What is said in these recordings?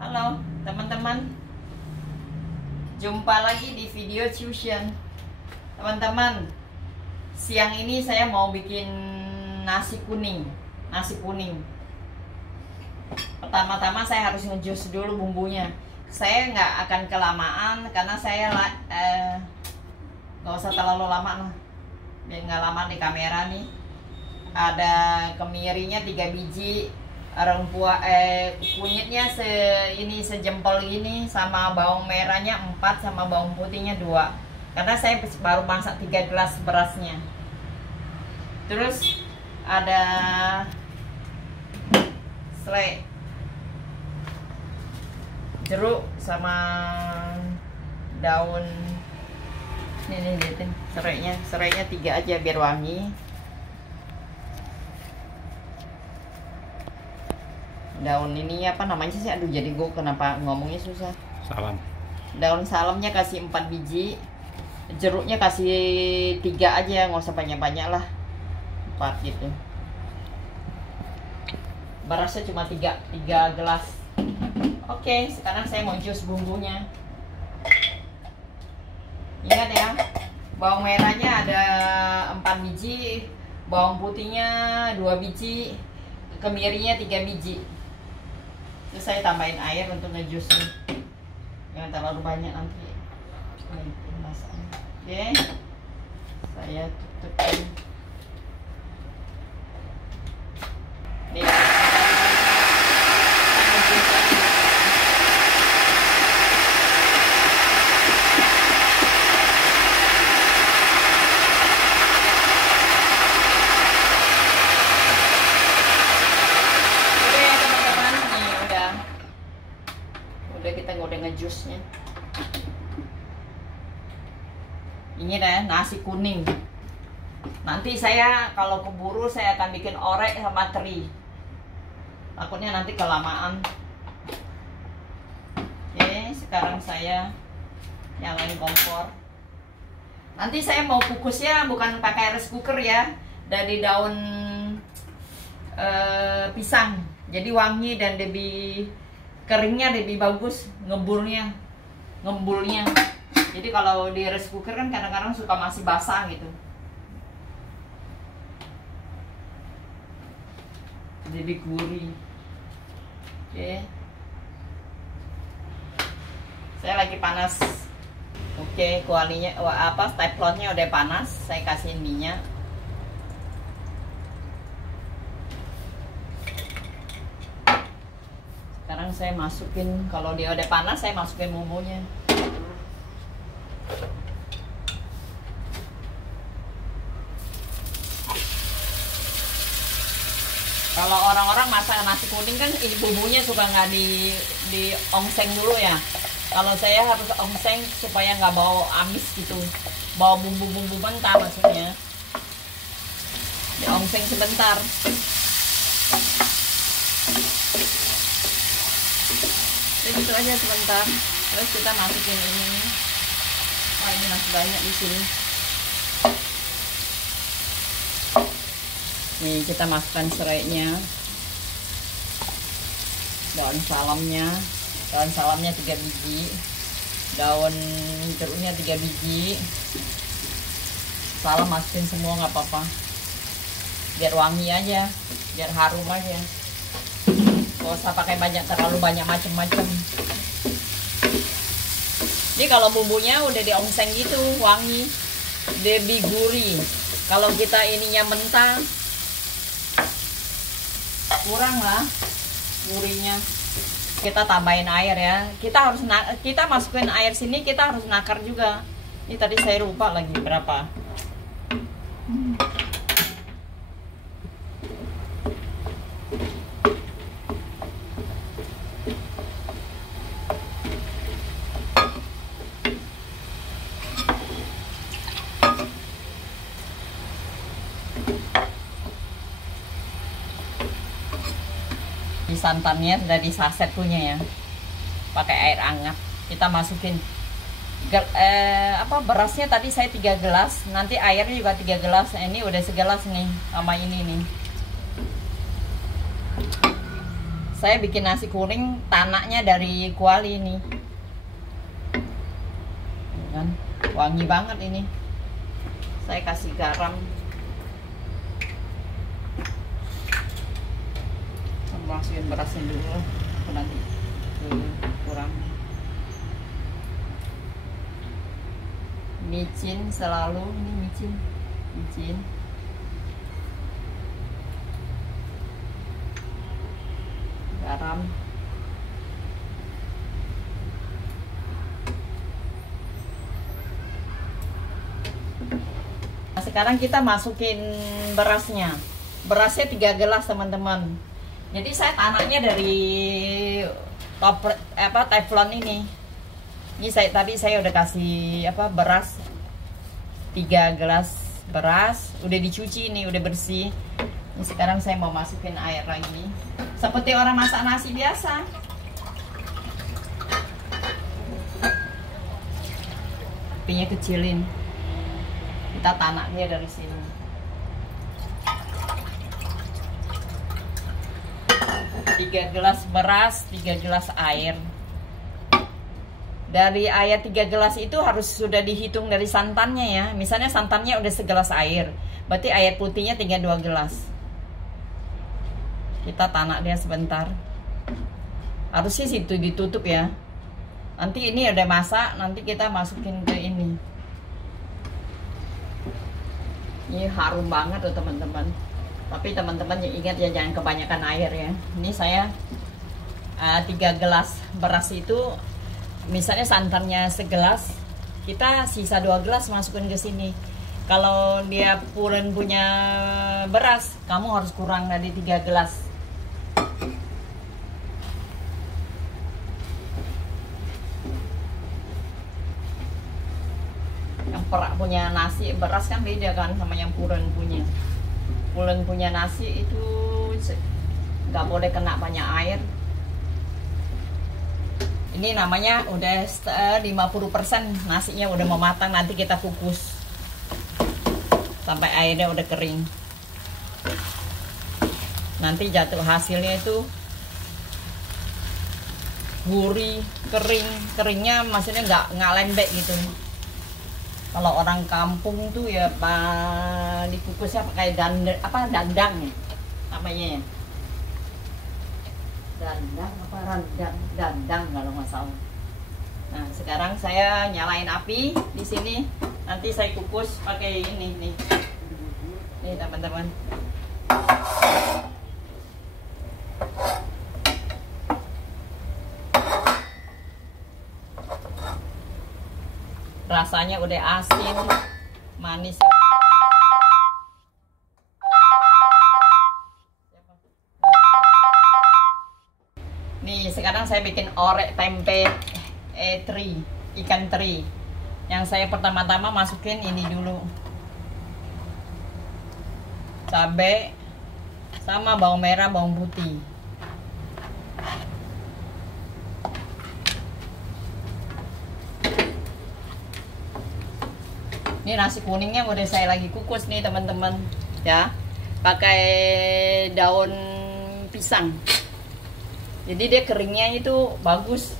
Halo teman-teman, jumpa lagi di video Fusion. Teman-teman, siang ini saya mau bikin nasi kuning. Pertama-tama saya harus ngejus dulu bumbunya. Saya nggak akan kelamaan karena saya nggak usah terlalu lama lah, biar nggak lama di kamera nih. Ada kemirinya 3 biji, kunyitnya sejempol gini, sama bawang merahnya 4, sama bawang putihnya 2, karena saya baru masak 3 gelas berasnya. Terus ada selai, jeruk, sama daun ini lihatin serainya 3 aja biar wangi. Daun ini apa namanya sih? Aduh, jadi gue kenapa ngomongnya susah. Salam. Daun salamnya kasih 4 biji. Jeruknya kasih 3 aja, nggak usah banyak-banyak lah, 4 gitu. Berasnya cuma 3 gelas. Oke, sekarang saya mau jus bumbunya. Ingat ya, bawang merahnya ada 4 biji, bawang putihnya 2 biji, kemirinya 3 biji. Terus saya tambahin air untuk ngejusnya, jangan terlalu banyak nanti masaknya. Oke, saya tutupin. Nih, kita udah ngejusnya. Ini deh nasi kuning. Nanti saya kalau keburu saya akan bikin orek sama teri. Takutnya nanti kelamaan. Oke, sekarang saya nyalain kompor. Nanti saya mau kukusnya bukan pakai rice cooker ya, dari daun pisang. Jadi wangi dan lebih keringnya lebih bagus, ngembulnya. Jadi kalau di rice cooker kan kadang-kadang suka masih basah gitu. Lebih gurih. Oke. Saya lagi panas. Oke, kualinya teflonnya udah panas. Saya kasihin minyak. Sekarang saya masukin, kalau dia udah panas saya masukin bumbunya. Kalau orang-orang masak nasi kuning kan bumbunya suka nggak di ongseng dulu ya. Kalau saya harus ongseng supaya nggak bau amis gitu, bau bumbu-bumbu mentah maksudnya. Di ongseng sebentar. Jadi gitu aja sebentar. Terus kita masukin ini. Wah, ini masih banyak di sini. Nih, kita masukkan serainya. Daun salamnya 3 biji. Daun jeruknya 3 biji. Salam masukin semua nggak apa-apa. Biar wangi aja, biar harum aja. Gak usah pakai terlalu banyak macam-macam. Jadi kalau bumbunya udah diongseng gitu, wangi, lebih gurih. Kalau kita ininya mentah, kurang lah gurihnya. Kita tambahin air ya. Kita masukin air sini, kita harus nakar juga. Ini tadi saya lupa lagi berapa. Santannya sudah disaset punya ya, pakai air hangat. Kita masukin berasnya tadi saya 3 gelas, nanti airnya juga 3 gelas. Ini udah segelas nih sama ini nih. Saya bikin nasi kuning tanaknya dari kuali ini. Kan? Wangi banget ini. Saya kasih garam. Masukin berasnya dulu. Nanti kurang. Micin selalu, ini micin. Garam. Nah, sekarang kita masukin berasnya. Berasnya 3 gelas teman-teman. Jadi saya tanahnya dari teflon ini. Ini tadi saya udah kasih beras 3 gelas beras, udah dicuci ini, udah bersih. Ini sekarang saya mau masukin air lagi. Seperti orang masak nasi biasa. Apinya kecilin. Kita tanaknya dari sini. Tiga gelas beras, 3 gelas air. Dari air 3 gelas itu harus sudah dihitung dari santannya ya. Misalnya santannya udah segelas air, berarti air putihnya tinggal 2 gelas. Kita tanak dia sebentar. Harusnya situ ditutup ya. Nanti ini udah masak, nanti kita masukin ke ini. Ini harum banget tuh teman-teman. Tapi teman-teman ingat ya, jangan kebanyakan air ya. Ini saya 3 gelas beras itu, misalnya santannya segelas, kita sisa 2 gelas masukin ke sini. Kalau dia pulen punya beras, kamu harus kurang dari 3 gelas. Yang perak punya nasi beras kan beda kan sama yang pulen punya. Pulen punya nasi itu nggak boleh kena banyak air. Ini namanya udah 50% nasinya udah mau matang, nanti kita kukus sampai airnya udah kering. Nanti jatuh hasilnya itu gurih, keringnya maksudnya nggak lembek gitu. Kalau orang kampung tuh ya dikukusnya pakai dandang ya namanya ya. Dandang kalau nggak salah. Nah, sekarang saya nyalain api di sini. Nanti saya kukus pakai ini nih. Nih teman-teman. Rasanya udah asin, manis. Nih, sekarang saya bikin orek tempe teri, ikan teri. Yang saya pertama-tama masukin ini dulu. Cabai sama bawang merah, bawang putih. Ini nasi kuningnya udah saya lagi kukus nih teman-teman ya, pakai daun pisang. Jadi dia keringnya itu bagus.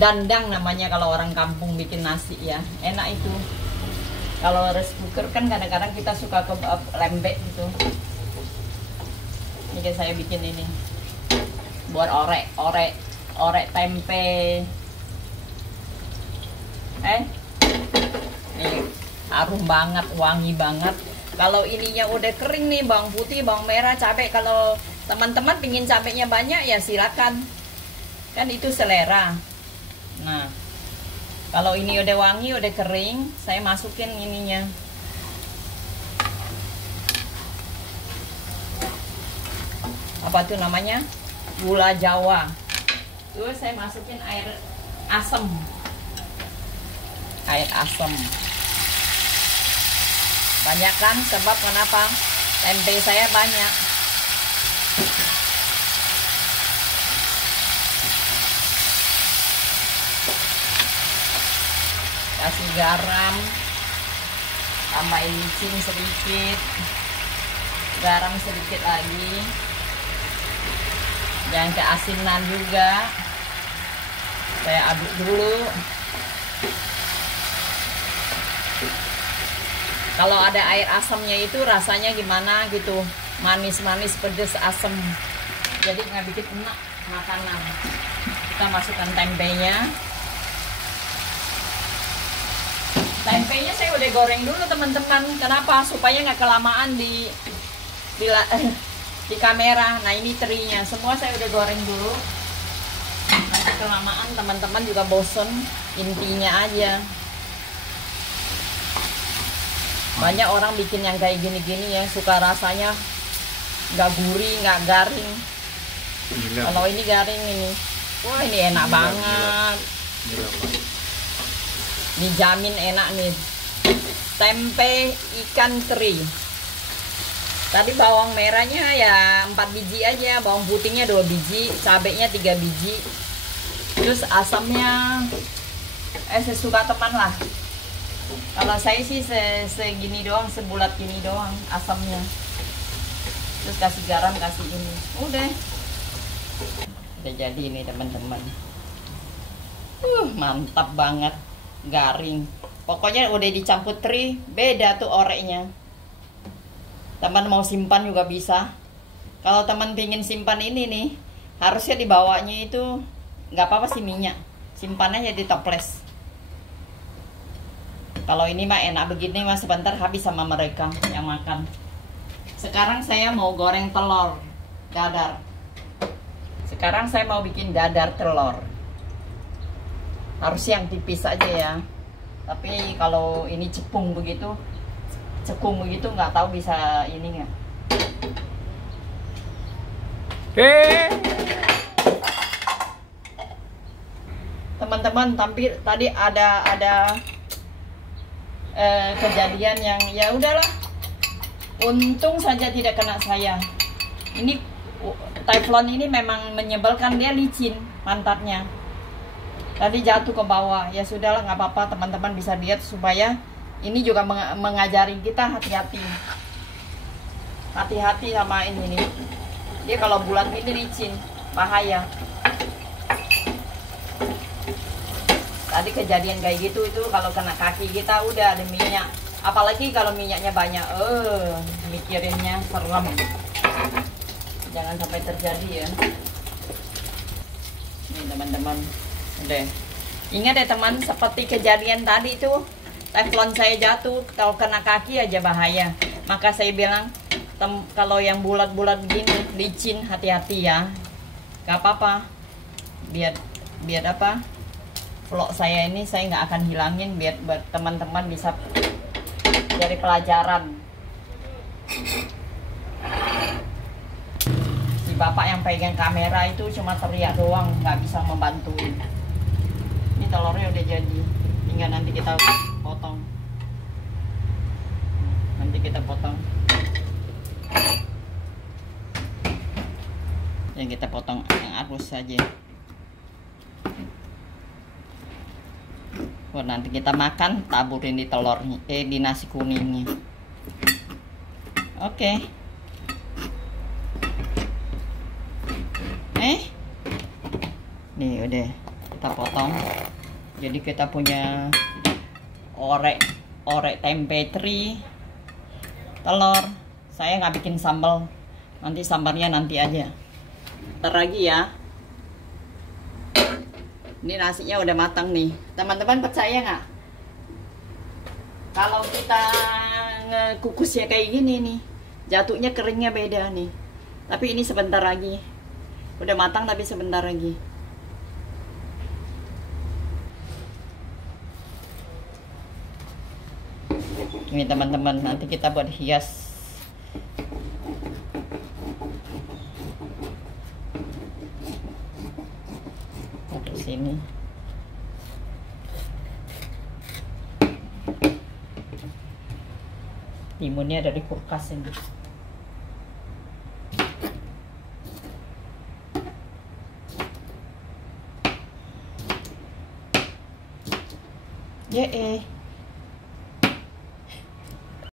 Dandang namanya kalau orang kampung bikin nasi ya, enak itu. Kalau rice cooker kan kadang-kadang kita suka ke lembek gitu. Ini saya bikin ini buat orek tempe. Nih harum banget, wangi banget. Kalau ininya udah kering nih, bawang putih, bawang merah, cabai. Kalau teman-teman pingin cabainya banyak ya silakan, kan itu selera. Nah, kalau ini udah wangi, udah kering, saya masukin ininya. Apa tuh namanya? Gula Jawa. Terus saya masukin air asam. Air asam. Banyak kan? Sebab kenapa? Tempe saya banyak. Kasih garam, tambahin micin sedikit, garam sedikit lagi. Jangan keasinan juga. Saya aduk dulu. Kalau ada air asamnya itu rasanya gimana gitu, manis-manis, pedes, asam. Jadi nggak bikin enak makanan. Kita masukkan tempenya. Tempenya saya udah goreng dulu teman-teman. Kenapa? Supaya nggak kelamaan di kamera. Nah ini terinya semua saya udah goreng dulu. Nanti kelamaan teman-teman juga bosen. Intinya aja. Banyak orang bikin yang kayak gini-gini ya, suka rasanya nggak gurih, nggak garing. Kalau ini garing ini, wah ini enak banget. Dijamin enak nih. Tempe ikan teri. Tadi bawang merahnya ya 4 biji aja, bawang putihnya 2 biji, cabenya 3 biji. Terus asamnya sesuka teman lah. Kalau saya sih segini doang, sebulat gini doang asamnya. Terus kasih garam, kasih ini. Udah jadi ini teman-teman. Mantap banget, garing. Pokoknya udah dicampur teri, beda tuh oreknya. Teman mau simpan juga bisa. Kalau teman pingin simpan ini nih, harusnya dibawanya itu nggak apa-apa sih minyak. Simpannya di toples. Kalau ini mah enak begini mah sebentar habis sama mereka yang makan. Sekarang saya mau goreng telur dadar. Sekarang saya mau bikin dadar telur. Harus yang tipis aja ya. Tapi kalau ini cekung begitu nggak tahu bisa ini nggak. Teman-teman, tadi ada kejadian yang ya udahlah, untung saja tidak kena saya. Ini teflon ini memang menyebalkan, dia licin pantatnya. Tadi jatuh ke bawah, ya sudahlah nggak apa-apa, teman-teman bisa lihat supaya ini juga mengajari kita hati-hati sama ini nih. Dia kalau bulat ini licin, bahaya. Tadi kejadian kayak gitu itu kalau kena kaki kita udah ada minyak. Apalagi kalau minyaknya banyak, mikirinnya serem. Jangan sampai terjadi ya. Nih teman-teman, udah. Ingat ya teman, seperti kejadian tadi tuh, teflon saya jatuh, kalau kena kaki aja bahaya. Maka saya bilang, kalau yang bulat-bulat begini, licin, hati-hati ya. Gak apa-apa. Biar apa? Vlog saya ini saya nggak akan hilangin, biar buat teman-teman bisa dari pelajaran. Si bapak yang pegang kamera itu cuma teriak doang, nggak bisa membantuin. Ini telurnya udah jadi, tinggal nanti kita potong. Yang kita potong yang halus saja. Nanti kita makan, taburin di telurnya, di nasi kuningnya. Oke. Nih udah kita potong. Jadi kita punya orek tempe teri, telur. Saya nggak bikin sambal, nanti sambarnya nanti aja. Ntar lagi ya. Ini nasinya udah matang nih. Teman-teman percaya nggak? Kalau kita ngekukusnya kayak gini nih, jatuhnya keringnya beda nih. Tapi ini sebentar lagi. Udah matang tapi sebentar lagi. Ini teman-teman, nanti kita buat hias. Sini timunnya dari kulkas ini. Ya